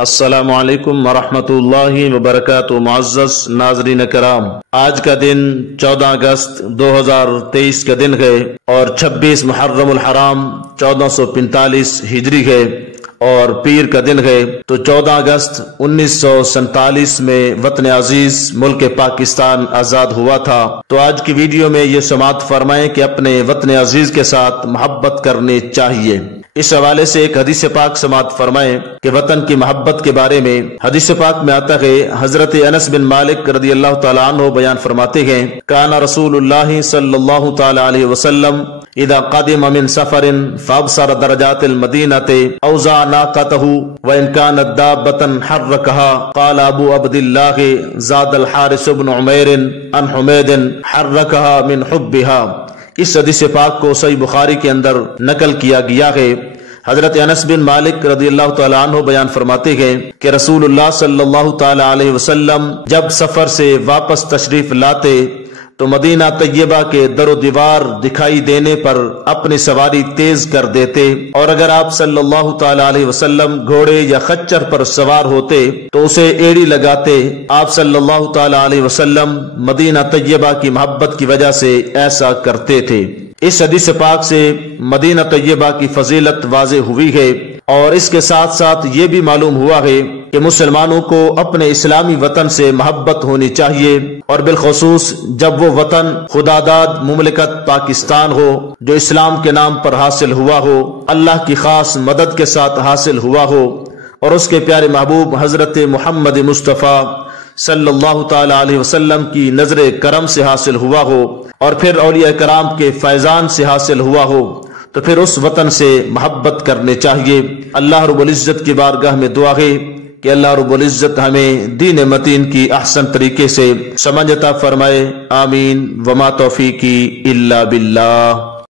السلام علیکم ورحمۃ اللہ وبرکاتہ۔ معزز ناظرین کرام، آج کا دن 14 اگست 2023 کا دن ہے اور 26 محرم الحرام 1445 ہجری ہے اور پیر کا دن ہے۔ تو 14 اگست 1947 میں وطن عزیز ملک پاکستان آزاد ہوا تھا۔ تو آج کی ویڈیو میں یہ سماعت فرمائیں کہ اپنے وطن عزیز کے ساتھ محبت کرنی چاہیے۔ اس حوالے سے ایک حدیث پاک سماعت فرمائیں کہ وطن کی محبت کے بارے میں حدیث پاک میں آتا ہے، حضرت انس بن مالک رضی اللہ تعالیٰ عنہ بیان فرماتے ہیں، کان رسول اللہ صلی اللہ تعالیٰ علیہ وسلم اذا قدم من سفر فابصر درجات المدینۃ اوزع ناقته وان كانت دابة حركها قال ابو عبد الله زاد الحارث بن عمیر عن حمید حركها من حبها۔ اس حدیث پاک کو صحیح بخاری کے اندر نقل کیا گیا ہے۔ حضرت انس بن مالک رضی اللہ تعالیٰ عنہ بیان فرماتے ہیں کہ رسول اللہ صلی اللہ تعالیٰ علیہ وسلم جب سفر سے واپس تشریف لاتے تو مدینہ طیبہ کے در و دیوار دکھائی دینے پر اپنی سواری تیز کر دیتے، اور اگر آپ صلی اللہ تعالیٰ علیہ وسلم گھوڑے یا خچر پر سوار ہوتے تو اسے ایڑی لگاتے۔ آپ صلی اللہ تعالیٰ علیہ وسلم مدینہ طیبہ کی محبت کی وجہ سے ایسا کرتے تھے۔ اس حدیث پاک سے مدینہ طیبہ کی فضیلت واضح ہوئی ہے، اور اس کے ساتھ ساتھ یہ بھی معلوم ہوا ہے کہ مسلمانوں کو اپنے اسلامی وطن سے محبت ہونی چاہیے، اور بالخصوص جب وہ وطن خداداد مملکت پاکستان ہو جو اسلام کے نام پر حاصل ہوا ہو، اللہ کی خاص مدد کے ساتھ حاصل ہوا ہو، اور اس کے پیارے محبوب حضرت محمد مصطفیٰ صلی اللہ تعالی علیہ وسلم کی نظر کرم سے حاصل ہوا ہو، اور پھر اولیاء کرام کے فیضان سے حاصل ہوا ہو، تو پھر اس وطن سے محبت کرنے چاہیے۔ اللہ رب العزت کی بارگاہ میں دعا ہے کہ اللہ رب العزت ہمیں دین متین کی احسن طریقے سے سمجھ عطا فرمائے، آمین۔ وما توفیقی الا باللہ۔